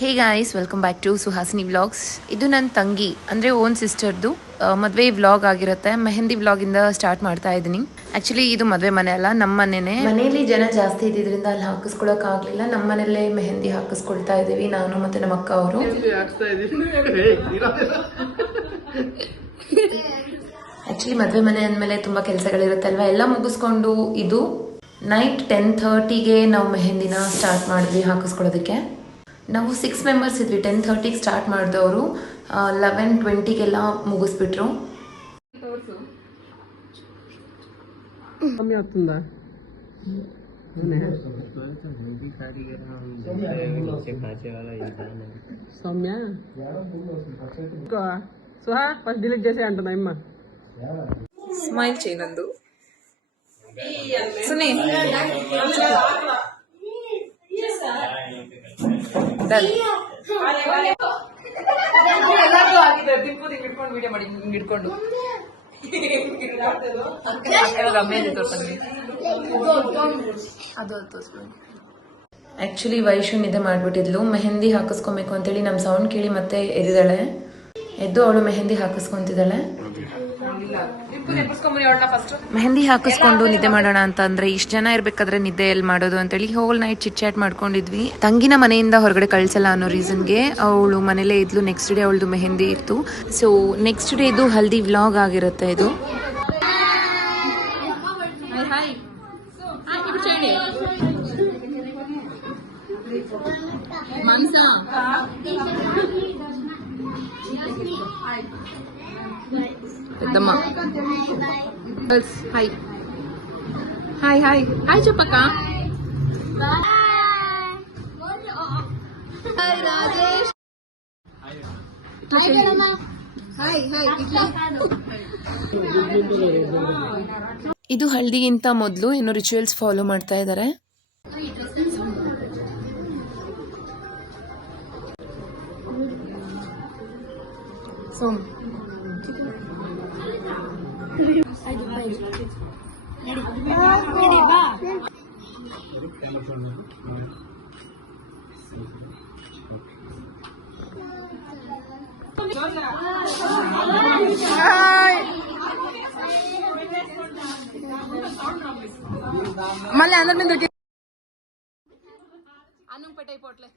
Hey guys, welcome back to Suhasini vlogs. ಇದು ನನ್ನ ತಂಗಿ ಅಂದರೆ ಓನ್ ಸಿಸ್ಟರ್ದು ಮದುವೆ ವ್ಲಾಗ್ ಆಗಿರುತ್ತೆ. ಮೆಹಂದಿ ವ್ಲಾಗಿಂದ ಸ್ಟಾರ್ಟ್ ಮಾಡ್ತಾ ಇದ್ದೀನಿ. ಆ್ಯಕ್ಚುಲಿ ಇದು ಮದುವೆ ಮನೆ ಅಲ್ಲ, ನಮ್ಮ ಮನೆಯೇ. ಮನೆಯಲ್ಲಿ ಜನ ಜಾಸ್ತಿ ಇದ್ದಿದ್ದರಿಂದ ಅಲ್ಲಿ ಹಾಕಿಸ್ಕೊಳಕ್ಕಾಗಲಿಲ್ಲ. ನಮ್ಮ ಮನೆಯಲ್ಲೇ ಮೆಹಂದಿ ಹಾಕಿಸ್ಕೊಳ್ತಾ ಇದ್ದೀವಿ, ನಾನು ಮತ್ತು ನಮ್ಮ ಅಕ್ಕ ಅವರು. ಆ್ಯಕ್ಚುಲಿ ಮದುವೆ ಮನೆ ಅಂದಮೇಲೆ ತುಂಬ ಕೆಲಸಗಳಿರುತ್ತಲ್ವ, ಎಲ್ಲ ಮುಗಿಸ್ಕೊಂಡು ಇದು ನೈಟ್ 10:30ಗೆ ನಾವು ಮೆಹಂದಿನ ಸ್ಟಾರ್ಟ್ ಮಾಡಿದ್ವಿ ಹಾಕಿಸ್ಕೊಳ್ಳೋದಕ್ಕೆ. ನಾವು 6 ಮೆಂಬರ್ಸ್ ಇದ್ವಿ. 10:30ಗೆ ಸ್ಟಾರ್ಟ್ ಮಾಡಿದವರು 11:20ಗೆಲ್ಲ ಮುಗಿಸ್ಬಿಟ್ರು. ಸೌಮ್ಯ ಸುಹಾ ಫಸ್ಟ್ ಡಿಲೀಟ್ చేసే అంటున్నా అమ్మ ಸ್ಮೈಲ್ ಚೈನಂದು ಸುನಿ ಹಿಡ್ಕೊಂಡು ಆಕ್ಚುಲಿ ವೈಶು ನಿದ್ದೆ ಮಾಡ್ಬಿಟ್ಟಿದ್ಲು. ಮೆಹಂದಿ ಹಾಕಿಸ್ಕೊಬೇಕು ಅಂತೇಳಿ ನಮ್ಮ ಸೌಂಡ್ ಕೇಳಿ ಮತ್ತೆ ಎದ್ದಿದ್ದಾಳೆ. ಎದ್ದು ಅವಳು ಮೆಹಂದಿ ಹಾಕಿಸ್ಕೊಂತಿದ್ದಾಳೆ. ಮೆಹಂದಿ ಹಾಕಿಸ್ಕೊಂಡು ನಿದ್ದೆ ಮಾಡೋಣ ಅಂತ ಅಂದ್ರೆ ಇಷ್ಟು ಜನ ಇರ್ಬೇಕಾದ್ರೆ ನಿದ್ದೆ ಎಲ್ಲಿ ಮಾಡೋದು ಅಂತೇಳಿ ಹೋಲ್ ನೈಟ್ ಚಿಟ್ ಚಾಟ್ ಮಾಡ್ಕೊಂಡಿದ್ವಿ. ತಂಗಿನ ಮನೆಯಿಂದ ಹೊರಗಡೆ ಕಳ್ಸಲ್ಲ ಅನ್ನೋ ರೀಸನ್ಗೆ ಅವಳು ಮನೇಲೇ ಇದ್ಲು. ನೆಕ್ಸ್ಟ್ ಡೇ ಅವಳದು ಮೆಹಂದಿ ಇತ್ತು. ಸೊ ನೆಕ್ಸ್ಟ್ ಡೇ ಇದು ಹಲ್ದಿ ವ್ಲಾಗ್ ಆಗಿರುತ್ತೆ. ಇದು పెద్దమ్మ హాయ్ హాయ్ హాయ్ హాయ్ చెప్పక్క. రాజేష్ ಇದು ಹಲ್ದಿಗಿಂತ ಮೊದಲು ಏನೋ ರಿಚುವಲ್ಸ್ ಫಾಲೋ ಮಾಡ್ತಾ ಇದ್ದಾರೆ. మళ్ళీ అందరి మీద అన్నం పెట్టయిపోట్లే.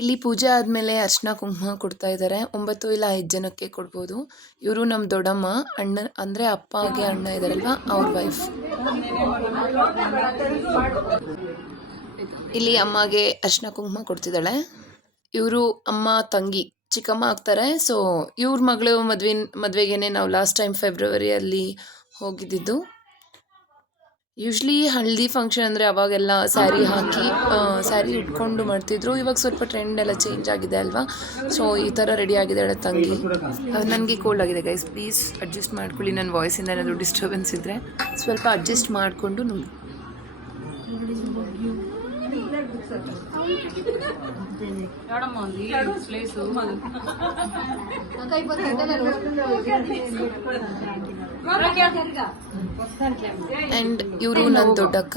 ಇಲ್ಲಿ ಪೂಜೆ ಆದ್ಮೇಲೆ ಅರ್ಶಿನ ಕುಂಕುಮ ಕೊಡ್ತಾ ಇದ್ದಾರೆ. 9 ಇಲ್ಲ 5 ಜನಕ್ಕೆ ಕೊಡ್ಬೋದು. ಇವರು ನಮ್ಮ ದೊಡ್ಡಮ್ಮ, ಅಣ್ಣ ಅಂದ್ರೆ ಅಪ್ಪಗೆ ಅಣ್ಣ ಇದಾರಲ್ವಾ, ಅವ್ರ ವೈಫ್. ಇಲ್ಲಿ ಅಮ್ಮಗೆ ಅರ್ಶಿನ ಕುಂಕುಮ ಕೊಡ್ತಿದ್ದಾಳೆ. ಇವರು ಅಮ್ಮ ತಂಗಿ ಚಿಕ್ಕಮ್ಮ ಆಗ್ತಾರೆ. ಸೊ ಇವ್ರ ಮಗಳು ಮದ್ವೆಗೇನೆ ನಾವು ಲಾಸ್ಟ್ ಟೈಮ್ ಫೆಬ್ರವರಿಯಲ್ಲಿ ಹೋಗಿದ್ದು. ಯೂಶ್ವಲಿ ಹಳದಿ ಫಂಕ್ಷನ್ ಅಂದರೆ ಅವಾಗೆಲ್ಲ ಸ್ಯಾರಿ ಹಾಕಿ ಸ್ಯಾರಿ ಉಟ್ಕೊಂಡು ಮಾಡ್ತಿದ್ರು. ಇವಾಗ ಸ್ವಲ್ಪ ಟ್ರೆಂಡ್ ಎಲ್ಲ ಚೇಂಜ್ ಆಗಿದೆ ಅಲ್ವಾ. ಸೊ ಈ ಥರ ರೆಡಿ ಆಗಿದ್ದಾಳೆ ತಂಗಿ. ನನಗೆ ಕೋಲ್ಡ್ ಆಗಿದೆ ಗೈಸ್, ಪ್ಲೀಸ್ ಅಡ್ಜಸ್ಟ್ ಮಾಡ್ಕೊಳ್ಳಿ. ನನ್ನ ವಾಯ್ಸಿಂದ ಏನಾದರೂ ಡಿಸ್ಟರ್ಬೆನ್ಸ್ ಇದ್ದರೆ ಸ್ವಲ್ಪ ಅಡ್ಜಸ್ಟ್ ಮಾಡಿಕೊಂಡು ನೋಡಿ. ಅಂಡ್ ಇವರು ನನ್ನ ದೊಡ್ಡಕ್ಕ,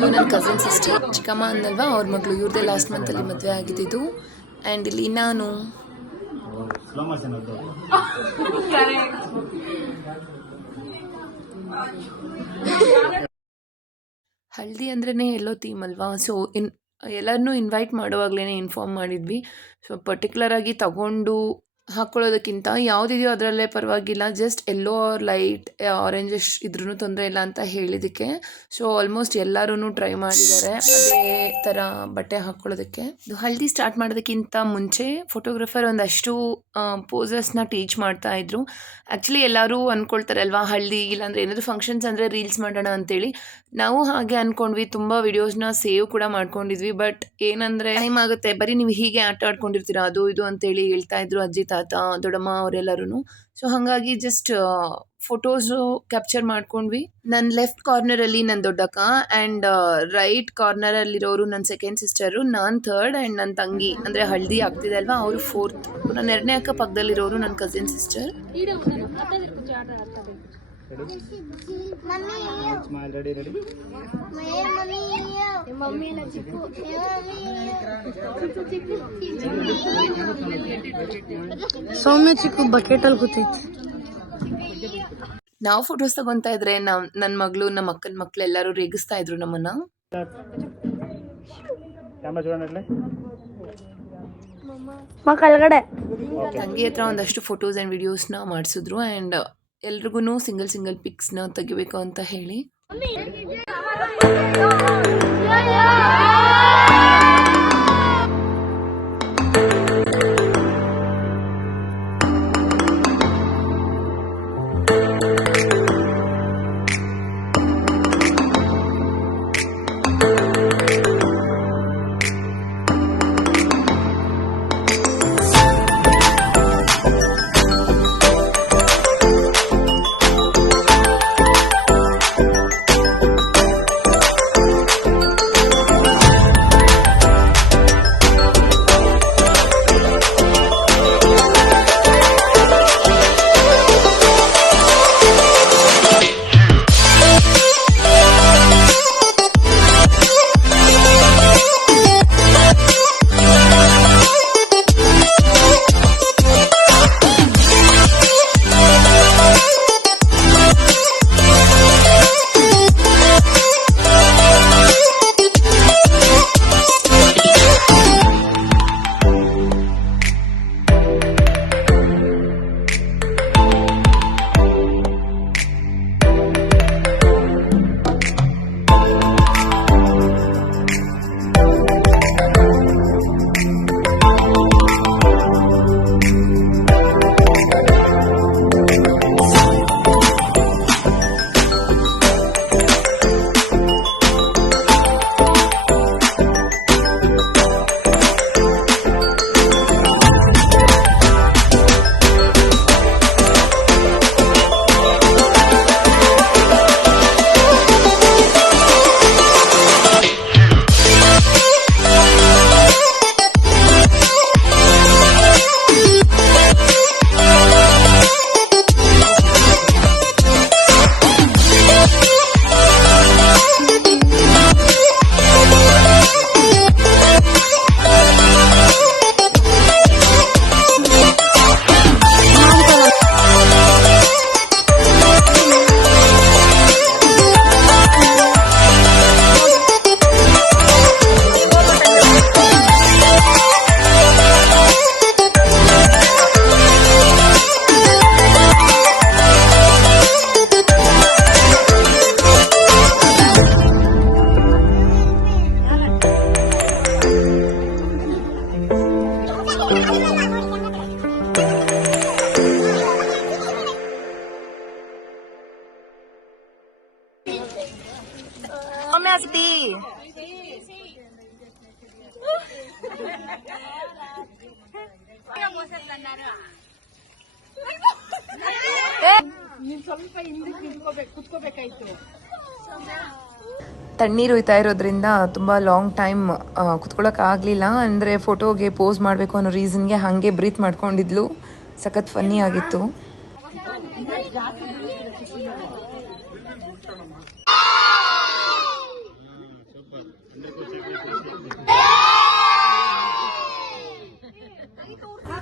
ನನ್ನ ಕಸಿನ್ ಸಿಸ್ಟರ್, ಚಿಕ್ಕಮ್ಮ ಅಂದಲ್ವಾ ಅವ್ರ ಮಗಳು. ಇವ್ರದ್ದೇ ಲಾಸ್ಟ್ ಮಂತಲ್ಲಿ ಮದುವೆ ಆಗಿದ್ದು. ಆ್ಯಂಡ್ ಇಲ್ಲಿ ನಾನು ಹಲ್ದಿ ಅಂದ್ರೇ ಎಲ್ಲೋ ಥೀಮ್ ಅಲ್ವಾ. ಸೊ ಎಲ್ಲರನ್ನೂ ಇನ್ವೈಟ್ ಮಾಡುವಾಗಲೇ ಇನ್ಫಾರ್ಮ್ ಮಾಡಿದ್ವಿ. ಸೊ ಪರ್ಟಿಕ್ಯುಲರಾಗಿ ತಗೊಂಡು ಹಾಕ್ಕೊಳ್ಳೋದಕ್ಕಿಂತ ಯಾವುದಿದೆಯೋ ಅದರಲ್ಲೇ ಪರವಾಗಿಲ್ಲ, ಜಸ್ಟ್ ಎಲ್ಲೋ ಆರ್ ಲೈಟ್ ಆರೆಂಜಸ್ ಇದ್ರೂ ತೊಂದರೆ ಇಲ್ಲ ಅಂತ ಹೇಳಿದ್ದಕ್ಕೆ. ಸೊ ಆಲ್ಮೋಸ್ಟ್ ಎಲ್ಲರೂ ಟ್ರೈ ಮಾಡಿದ್ದಾರೆ ಅದೇ ಥರ ಬಟ್ಟೆ ಹಾಕ್ಕೊಳ್ಳೋದಕ್ಕೆ. ಇದು ಹಲ್ದಿ ಸ್ಟಾರ್ಟ್ ಮಾಡೋದಕ್ಕಿಂತ ಮುಂಚೆ ಫೋಟೋಗ್ರಾಫರ್ ಒಂದಷ್ಟು ಪೋಸಸ್ನ ಟೀಚ್ ಮಾಡ್ತಾಯಿದ್ರು. ಆ್ಯಕ್ಚುಲಿ ಎಲ್ಲರೂ ಅಂದ್ಕೊಳ್ತಾರೆ ಅಲ್ವಾ, ಹಲ್ದಿ ಇಲ್ಲಾಂದರೆ ಏನಾದರೂ ಫಂಕ್ಷನ್ಸ್ ಅಂದರೆ ರೀಲ್ಸ್ ಮಾಡೋಣ ಅಂತೇಳಿ. ನಾವು ಹಾಗೆ ಅಂದ್ಕೊಂಡ್ವಿ, ತುಂಬ ವಿಡಿಯೋಸ್ನ ಸೇವ್ ಕೂಡ ಮಾಡ್ಕೊಂಡಿದ್ವಿ. ಬಟ್ ಏನಂದರೆ ಟೈಮ್ ಆಗುತ್ತೆ, ಬರೀ ನೀವು ಹೀಗೆ ಆಟ ಆಡ್ಕೊಂಡಿರ್ತೀರಾ ಅದು ಇದು ಅಂತೇಳಿ ಹೇಳ್ತಾಯಿದ್ರು ಅಜ್ಜಿ ತಾತ ದೊಡ್ಡಮ್ಮ ಅವರೆಲ್ಲರೂ. ಸೊ ಹಾಗಾಗಿ ಜಸ್ಟ್ ಫೋಟೋಸು ಕ್ಯಾಪ್ಚರ್ ಮಾಡ್ಕೊಂಡ್ವಿ. ನನ್ನ ಲೆಫ್ಟ್ ಕಾರ್ನರಲ್ಲಿ ನನ್ನ ದೊಡ್ಡಕ್ಕ ಆ್ಯಂಡ್ ರೈಟ್ ಕಾರ್ನರಲ್ಲಿರೋರು ನನ್ನ ಸೆಕೆಂಡ್ ಸಿಸ್ಟರು, ನಾನು ಥರ್ಡ್ ಆ್ಯಂಡ್ ನನ್ನ ತಂಗಿ ಅಂದರೆ ಹಳದಿ ಆಗ್ತಿದೆ ಅಲ್ವಾ ಅವರು ಫೋರ್ತ್. ನನ್ನ ಎರಡನೇ ಅಕ್ಕ ಪಕ್ಕದಲ್ಲಿರೋರು ನನ್ನ ಕಸಿನ್ ಸಿಸ್ಟರ್. ಸೌಮ್ಯ ಚಿಕ್ಕು ಬಕೆಟ್ ಅಲ್ಲಿ ಕೂತೈತಿ. ನಾವು ಫೋಟೋಸ್ ತಗೊಂತಾ ಇದ್ರೆ ನನ್ನ ಮಗಳು ನಮ್ಮ ಅಕ್ಕನ ಮಕ್ಳು ಎಲ್ಲರೂ ರೇಗಿಸ್ತಾ ಇದ್ರು ನಮ್ಮನ್ನ. ಕೆಳಗಡೆ ತಂಗಿ ಹತ್ರ ಒಂದಷ್ಟು ಫೋಟೋಸ್ ಆ್ಯಂಡ್ ವಿಡಿಯೋಸ್ನ ಮಾಡಿಸಿದ್ರು ಆ್ಯಂಡ್ ಎಲ್ರಿಗೂ ಸಿಂಗಲ್ ಪಿಕ್ಸ್ನ ತೆಗಿಬೇಕು ಅಂತ ಹೇಳಿ. ತಣ್ಣೀರು ಉಯ್ತಾ ಇರೋದ್ರಿಂದ ತುಂಬ ಲಾಂಗ್ ಟೈಮ್ ಕುತ್ಕೊಳ್ಳೋಕ್ಕಾಗಲಿಲ್ಲ. ಅಂದರೆ ಫೋಟೋಗೆ ಪೋಸ್ ಮಾಡಬೇಕು ಅನ್ನೋ ರೀಸನ್ಗೆ ಹಾಗೆ ಬ್ರೀತ್ ಮಾಡ್ಕೊಂಡಿದ್ಲು. ಸಖತ್ ಫನ್ನಿ ಆಗಿತ್ತು.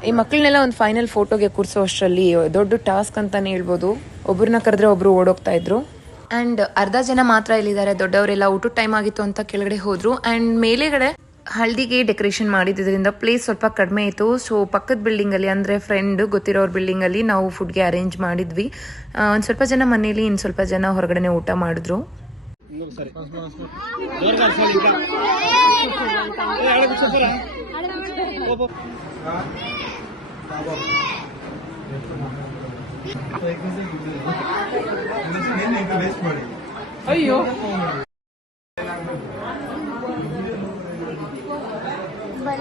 ಈ ಮಕ್ಕಳನ್ನೆಲ್ಲ ಒಂದು ಫೈನಲ್ ಫೋಟೋಗೆ ಕೂರಿಸೋ ಅಷ್ಟರಲ್ಲಿ ದೊಡ್ಡ ಟಾಸ್ಕ್ ಅಂತಾನೆ ಹೇಳ್ಬೋದು. ಒಬ್ಬರನ್ನ ಕರೆದ್ರೆ ಒಬ್ರು ಓಡೋಗ್ತಾ ಇದ್ರು. ಆ್ಯಂಡ್ ಅರ್ಧ ಜನ ಮಾತ್ರ ಇಲ್ಲಿದ್ದಾರೆ. ದೊಡ್ಡವರೆಲ್ಲ ಊಟದ ಟೈಮ್ ಆಗಿತ್ತು ಅಂತ ಕೆಳಗಡೆ ಹೋದ್ರು. ಆ್ಯಂಡ್ ಮೇಲೆಗಡೆ ಹಳದಿಗೆ ಡೆಕೋರೇಷನ್ ಮಾಡಿದ್ರಿಂದ ಪ್ಲೇಸ್ ಸ್ವಲ್ಪ ಕಡಿಮೆ ಇತ್ತು. ಸೊ ಪಕ್ಕದ ಬಿಲ್ಡಿಂಗಲ್ಲಿ ಅಂದರೆ ಫ್ರೆಂಡ್ ಗೊತ್ತಿರೋರ ಬಿಲ್ಡಿಂಗಲ್ಲಿ ನಾವು ಫುಡ್ಗೆ ಅರೇಂಜ್ ಮಾಡಿದ್ವಿ. ಒಂದು ಸ್ವಲ್ಪ ಜನ ಮನೇಲಿ, ಇನ್ನು ಸ್ವಲ್ಪ ಜನ ಹೊರಗಡೆ ಊಟ ಮಾಡಿದ್ರು. ಬಲೆ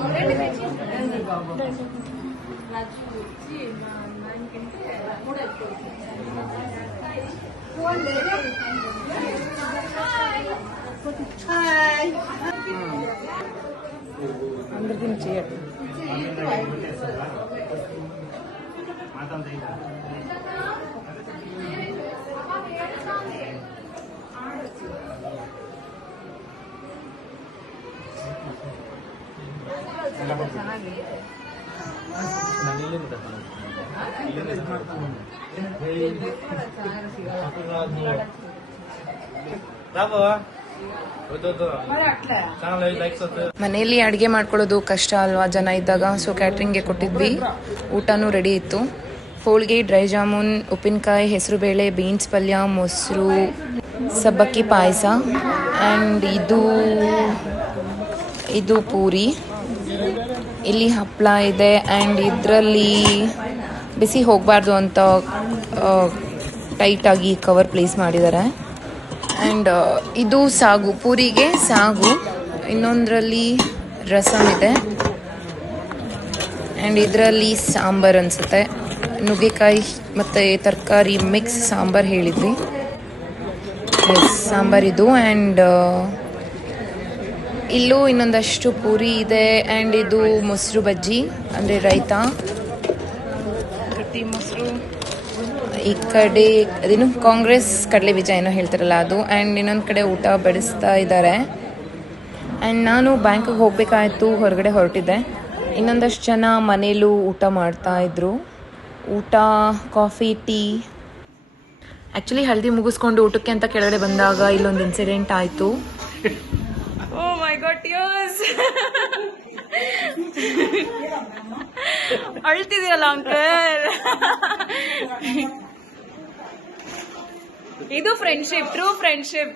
అందరికీ చేయరు ಮನೆಯಲ್ಲಿ ಅಡುಗೆ ಮಾಡ್ಕೊಳ್ಳೋದು ಕಷ್ಟ ಅಲ್ವಾ ಜನ ಇದ್ದಾಗ. ಸೊ ಕ್ಯಾಟ್ರಿಂಗ್ಗೆ ಕೊಟ್ಟಿದ್ವಿ, ಊಟನೂ ರೆಡಿ ಇತ್ತು. ಹೋಳಿಗೆ, ಡ್ರೈ ಜಾಮೂನ್, ಉಪ್ಪಿನಕಾಯಿ, ಹೆಸರುಬೇಳೆ, ಬೀನ್ಸ್ ಪಲ್ಯ, ಮೊಸರು, ಸಬ್ಬಕ್ಕಿ ಪಾಯಸ ಆ್ಯಂಡ್ ಇದು ಪೂರಿ. ಇಲ್ಲಿ ಹಪ್ಪಳ ಇದೆ ಆ್ಯಂಡ್ ಇದರಲ್ಲಿ ಬಿಸಿ ಹೋಗಬಾರ್ದು ಅಂತ ಟೈಟಾಗಿ ಕವರ್ ಪ್ಲೇಸ್ ಮಾಡಿದ್ದಾರೆ. ಆ್ಯಂಡ್ ಇದು ಸಾಗು, ಪೂರಿಗೆ ಸಾಗು, ಇನ್ನೊಂದರಲ್ಲಿ ರಸಮ್ ಇದೆ ಆ್ಯಂಡ್ ಇದರಲ್ಲಿ ಸಾಂಬಾರು ಅನಿಸುತ್ತೆ. ನುಗ್ಗೆಕಾಯಿ ಮತ್ತು ತರಕಾರಿ ಮಿಕ್ಸ್ ಸಾಂಬಾರು ಹೇಳಿದ್ವಿ. ಸಾಂಬಾರಿದು ಆ್ಯಂಡ್ ಇಲ್ಲೂ ಇನ್ನೊಂದಷ್ಟು ಪೂರಿ ಇದೆ ಆ್ಯಂಡ್ ಇದು ಮೊಸರು ಬಜ್ಜಿ ಅಂದರೆ ರೈತ, ಗಟ್ಟಿ ಮೊಸರು. ಈ ಕಡೆ ಅದೇನು ಕಾಂಗ್ರೆಸ್ ಕಡಲೆ ಬೀಜ ಏನೋ ಹೇಳ್ತಾರಲ್ಲ ಅದು. ಆ್ಯಂಡ್ ಇನ್ನೊಂದು ಕಡೆ ಊಟ ಬಡಿಸ್ತಾ ಇದ್ದಾರೆ. ಆ್ಯಂಡ್ ನಾನು ಬ್ಯಾಂಕಿಗೆ ಹೋಗಬೇಕಾಯಿತು, ಹೊರಗಡೆ ಹೊರಟಿದ್ದೆ. ಇನ್ನೊಂದಷ್ಟು ಜನ ಮನೇಲೂ ಊಟ ಮಾಡ್ತಾಯಿದ್ರು. ಊಟ, ಕಾಫಿ, ಟೀ. ಆ್ಯಕ್ಚುಲಿ ಹಳದಿ ಮುಗಿಸ್ಕೊಂಡು ಊಟಕ್ಕೆ ಅಂತ ಕೆಳಗಡೆ ಬಂದಾಗ ಇಲ್ಲೊಂದು ಇನ್ಸಿಡೆಂಟ್ ಆಯಿತು. ಓ ಮೈ ಗಾಡ್, ಟಿಯರ್ಸ್. ಅಳ್ತಿದೆಯಲ್ಲ ಅಂಕಲ್. ಇದು ಫ್ರೆಂಡ್ಶಿಪ್, ಟ್ರೂ ಫ್ರೆಂಡ್ಶಿಪ್.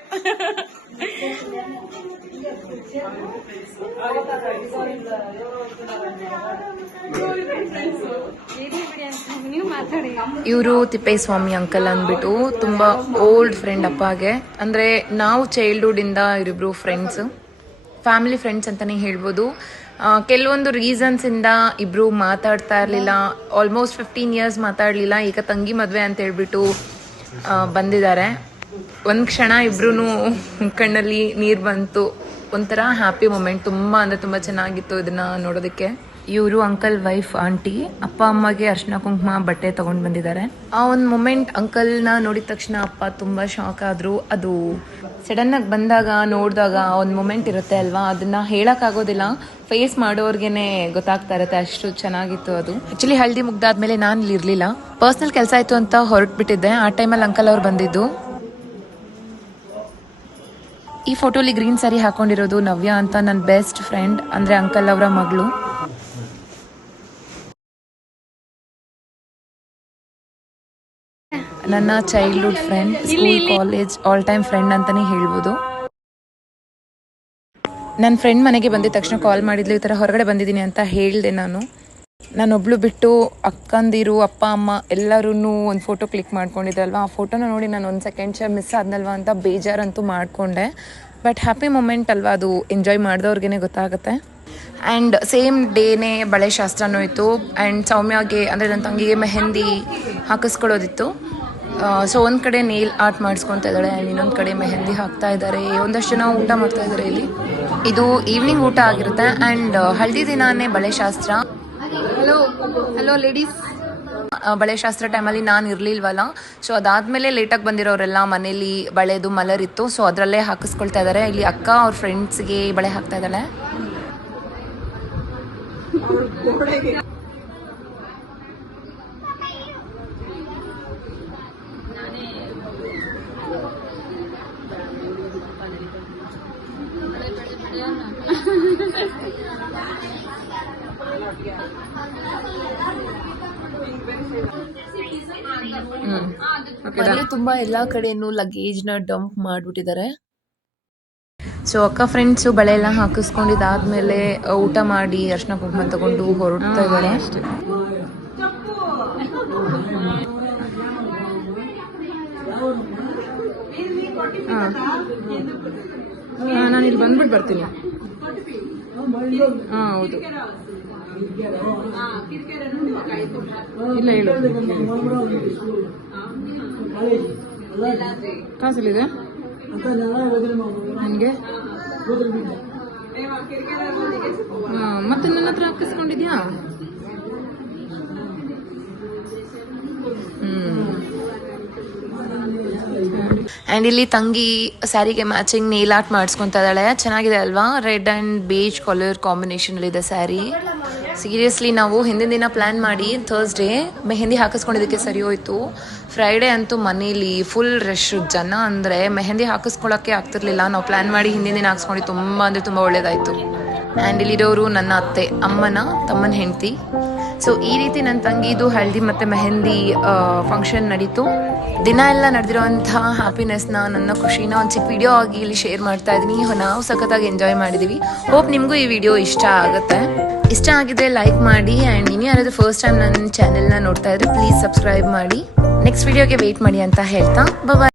ಇವರು ತಿಪ್ಪೇಸ್ವಾಮಿ ಅಂಕಲ್ ಅಂದ್ಬಿಟ್ಟು ತುಂಬಾ ಓಲ್ಡ್ ಫ್ರೆಂಡ್ ಅಪ್ಪಗೆ. ಅಂದ್ರೆ ನಾವು ಚೈಲ್ಡ್ಹುಡ್ ಇಂದ ಇವರಿಬ್ರು ಫ್ರೆಂಡ್ಸ್, ಫ್ಯಾಮಿಲಿ ಫ್ರೆಂಡ್ಸ್ ಅಂತಾನೆ ಹೇಳ್ಬೋದು. ಕೆಲವೊಂದು ರೀಸನ್ಸ್ ಇಂದ ಇಬ್ರು ಮಾತಾಡ್ತಾ ಇರಲಿಲ್ಲ. ಆಲ್ಮೋಸ್ಟ್ 15 ಇಯರ್ಸ್ ಮಾತಾಡಲಿಲ್ಲ. ಈಗ ತಂಗಿ ಮದುವೆ ಅಂತ ಹೇಳ್ಬಿಟ್ಟು ಬಂದಿದ್ದಾರೆ. ಒಂದು ಕ್ಷಣ ಇಬ್ರು ಕಣ್ಣಲ್ಲಿ ನೀರು ಬಂತು. ಒಂಥರ ಹ್ಯಾಪಿ ಮೂಮೆಂಟ್. ತುಂಬ ಅಂದರೆ ತುಂಬ ಚೆನ್ನಾಗಿತ್ತು ಇದನ್ನ ನೋಡೋದಕ್ಕೆ. ಇವರು ಅಂಕಲ್ ವೈಫ್ ಆಂಟಿ. ಅಪ್ಪ ಅಮ್ಮಗೆ ಅರ್ಶಿನ ಕುಂಕುಮ ಬಟ್ಟೆ ತಗೊಂಡು ಬಂದಿದ್ದಾರೆ. ಆ ಒಂದು ಮೂಮೆಂಟ್ ಅಂಕಲ್ನ ನೋಡಿದ ತಕ್ಷಣ ಅಪ್ಪ ತುಂಬ ಶಾಕ್ ಆದರು. ಅದು ಸಡನ್ನಾಗಿ ಬಂದಾಗ ನೋಡಿದಾಗ ಒಂದು ಮೂಮೆಂಟ್ ಇರುತ್ತೆ ಅಲ್ವಾ, ಅದನ್ನ ಹೇಳೋಕ್ಕಾಗೋದಿಲ್ಲ, ಫೇಸ್ ಮಾಡೋರ್ಗೆನೆ ಗೊತ್ತಾಗ್ತಾ ಇರುತ್ತೆ. ಅಷ್ಟು ಚೆನ್ನಾಗಿತ್ತು ಅದು. ಆ್ಯಕ್ಚುಲಿ ಹಳದಿ ಮುಗ್ದಾದ್ಮೇಲೆ ನಾನು ಇಲ್ಲಿ ಇರಲಿಲ್ಲ, ಪರ್ಸ್ನಲ್ ಕೆಲಸ ಆಯಿತು ಅಂತ ಹೊರಟ್ಬಿಟ್ಟಿದ್ದೆ. ಆ ಟೈಮಲ್ಲಿ ಅಂಕಲ್ ಅವ್ರು ಬಂದಿದ್ದು. ಈ ಫೋಟೋಲಿ ಗ್ರೀನ್ ಸ್ಯಾರಿ ಹಾಕೊಂಡಿರೋದು ನವ್ಯ ಅಂತ, ನನ್ನ ಬೆಸ್ಟ್ ಫ್ರೆಂಡ್, ಅಂದರೆ ಅಂಕಲ್ ಅವರ ಮಗಳು. ನನ್ನ childhood friend, school, college, all time friend ಅಂತಾನೆ ಹೇಳ್ಬೋದು. ನನ್ನ ಫ್ರೆಂಡ್ ಮನೆಗೆ ಬಂದಿದ ತಕ್ಷಣ ಕಾಲ್ ಮಾಡಿದ್ಲು, ಈ ಥರ ಹೊರಗಡೆ ಬಂದಿದ್ದೀನಿ ಅಂತ ಹೇಳಿದೆ. ನಾನೊಬ್ಳು ಬಿಟ್ಟು ಅಕ್ಕಂದಿರು, ಅಪ್ಪ ಅಮ್ಮ ಎಲ್ಲರೂ ಒಂದು ಫೋಟೋ ಕ್ಲಿಕ್ ಮಾಡ್ಕೊಂಡಿದ್ದಲ್ವ. ಆ ಫೋಟೋನ ನೋಡಿ ನಾನು ಒಂದು ಸೆಕೆಂಡ್ ಮಿಸ್ ಆದ್ನಲ್ವ ಅಂತ ಬೇಜಾರಂತೂ ಮಾಡಿಕೊಂಡೆ. ಬಟ್ ಹ್ಯಾಪಿ ಮೂಮೆಂಟ್ ಅಲ್ವಾ, ಅದು ಎಂಜಾಯ್ ಮಾಡಿದವ್ರಿಗೇ ಗೊತ್ತಾಗುತ್ತೆ. ಆ್ಯಂಡ್ ಸೇಮ್ ಡೇನೇ ಬಳೆ ಶಾಸ್ತ್ರನೂ ಇತ್ತು. ಆ್ಯಂಡ್ ಸೌಮ್ಯಗೆ ಅಂದರೆ ನನ್ನ ತಂಗಿಗೆ ಮೆಹಂದಿ ಹಾಕಿಸ್ಕೊಳ್ಳೋದಿತ್ತು. ಸೊ ಒಂದು ಕಡೆ ನೇಲ್ ಆರ್ಟ್ ಮಾಡಿಸ್ಕೊತಾ ಇದ್ದಾಳೆ ಆ್ಯಂಡ್ ಇನ್ನೊಂದು ಕಡೆ ಮೆಹಂದಿ ಹಾಕ್ತಾ ಇದ್ದಾರೆ. ಒಂದಷ್ಟು ಜನ ಊಟ ಮಾಡ್ತಾ ಇದ್ದಾರೆ ಇಲ್ಲಿ. ಇದು ಈವ್ನಿಂಗ್ ಊಟ ಆಗಿರುತ್ತೆ. ಆ್ಯಂಡ್ ಹಳದಿ ದಿನಾನೇ ಬಳೆ ಶಾಸ್ತ್ರ. Hello ladies. ಬಳೆ ಶಾಸ್ತ್ರ ಟೈಮಲ್ಲಿ ನಾನು ಇರಲಿಲ್ವಲ್ಲ, ಸೊ ಅದಾದಮೇಲೆ ಲೇಟಾಗಿ ಬಂದಿರೋರೆಲ್ಲ ಮನೇಲಿ ಬಳೆದು ಮಲರಿತ್ತು, ಸೊ ಅದರಲ್ಲೇ ಹಾಕಿಸ್ಕೊಳ್ತಾ ಇದ್ದಾರೆ. ಇಲ್ಲಿ ಅಕ್ಕ ಅವ್ರ ಫ್ರೆಂಡ್ಸ್ಗೆ ಬಳೆ ಹಾಕ್ತಾ ಇದ್ದಾಳೆ. ತುಂಬಾ ಎಲ್ಲಾ ಕಡೆನೂ ಲಗೇಜ್ನ ಡಂಪ್ ಮಾಡ್ಬಿಟ್ಟಿದ್ದಾರೆ. ಸೊ ಅಕ್ಕ ಫ್ರೆಂಡ್ಸು ಬಳೆ ಎಲ್ಲ ಹಾಕಿಸ್ಕೊಂಡಿದ್ದಾದ್ಮೇಲೆ ಊಟ ಮಾಡಿ ಅರ್ಶಿನ ಕುಂಕುಮ ತಗೊಂಡು ಹೊರಡ್ತಾ ಇದ್ದಾರೆ. ನಾನು ಇಲ್ಲಿ ಬಂದ್ಬಿಟ್ಟು ಬರ್ತೀನಿ. ಹಾಂ ಹೌದು ಇಲ್ಲ ಹೇಳು ಕಾಸಲ್ಲಿದೆ ನನಗೆ ಹಾಂ ಮತ್ತೆ ನನ್ನ ಹತ್ರ ಹಾಕಿಸ್ಕೊಂಡಿದ್ಯಾ ಆ್ಯಂಡ್ ಇಲ್ಲಿ ತಂಗಿ ಸ್ಯಾರಿಗೆ ಮ್ಯಾಚಿಂಗ್ ನೇಲ್ ಆರ್ಟ್ ಮಾಡಿಸ್ಕೊತಾ ಇದ್ದಾಳೆ. ಚೆನ್ನಾಗಿದೆ ಅಲ್ವಾ? ರೆಡ್ ಆ್ಯಂಡ್ ಬೇಜ್ ಕಲರ್ ಕಾಂಬಿನೇಷನಲ್ಲಿದೆ ಸ್ಯಾರಿ. ಸೀರಿಯಸ್ಲಿ ನಾವು ಹಿಂದಿನ ದಿನ ಪ್ಲ್ಯಾನ್ ಮಾಡಿ ಥರ್ಸ್ಡೇ ಮೆಹಂದಿ ಹಾಕಿಸ್ಕೊಂಡಿದ್ದಕ್ಕೆ ಸರಿ ಹೋಯಿತು. ಫ್ರೈಡೇ ಅಂತೂ ಮನೇಲಿ ಫುಲ್ ರಶ್ ಜನ, ಅಂದರೆ ಮೆಹಂದಿ ಹಾಕಿಸ್ಕೊಳ್ಳೋಕ್ಕೆ ಆಗ್ತಿರ್ಲಿಲ್ಲ. ನಾವು ಪ್ಲ್ಯಾನ್ ಮಾಡಿ ಹಿಂದಿನ ದಿನ ಹಾಕ್ಸ್ಕೊಂಡು ತುಂಬ ಅಂದರೆ ತುಂಬ ಒಳ್ಳೇದಾಯಿತು. ಆ್ಯಂಡ್ ಇಲ್ಲಿರೋರು ನನ್ನ ಅತ್ತೆ, ಅಮ್ಮನ ತಮ್ಮನ ಹೆಂಡತಿ. ಸೊ ಈ ರೀತಿ ನನ್ನ ತಂಗಿದು ಹಳದಿ ಮತ್ತು ಮೆಹಂದಿ ಫಂಕ್ಷನ್ ನಡೀತು. ದಿನ ಎಲ್ಲ ನಡೆದಿರೋಂಥ ಹ್ಯಾಪಿನೆಸ್ನ, ನನ್ನ ಖುಷಿನ ಒಂದು ಚಿಕ್ಕ ವಿಡಿಯೋ ಆಗಿ ಇಲ್ಲಿ ಶೇರ್ ಮಾಡ್ತಾ ಇದ್ದೀನಿ. ನಾವು ಸಖತ್ತಾಗಿ ಎಂಜಾಯ್ ಮಾಡಿದ್ದೀವಿ. ಹೋಪ್ ನಿಮಗೂ ಈ ವಿಡಿಯೋ ಇಷ್ಟ ಆಗುತ್ತೆ. ಇಷ್ಟ ಆಗಿದ್ರೆ ಲೈಕ್ ಮಾಡಿ. ಆ್ಯಂಡ್ ನೀನು ಯಾರಾದರೂ ಫಸ್ಟ್ ಟೈಮ್ ನನ್ನ ಚಾನೆಲ್ನ ನೋಡ್ತಾ ಇದ್ರೆ ಪ್ಲೀಸ್ ಸಬ್ಸ್ಕ್ರೈಬ್ ಮಾಡಿ. ನೆಕ್ಸ್ಟ್ ವಿಡಿಯೋಗೆ ವೆಯ್ಟ್ ಮಾಡಿ ಅಂತ ಹೇಳ್ತಾ ಬಾಯ್.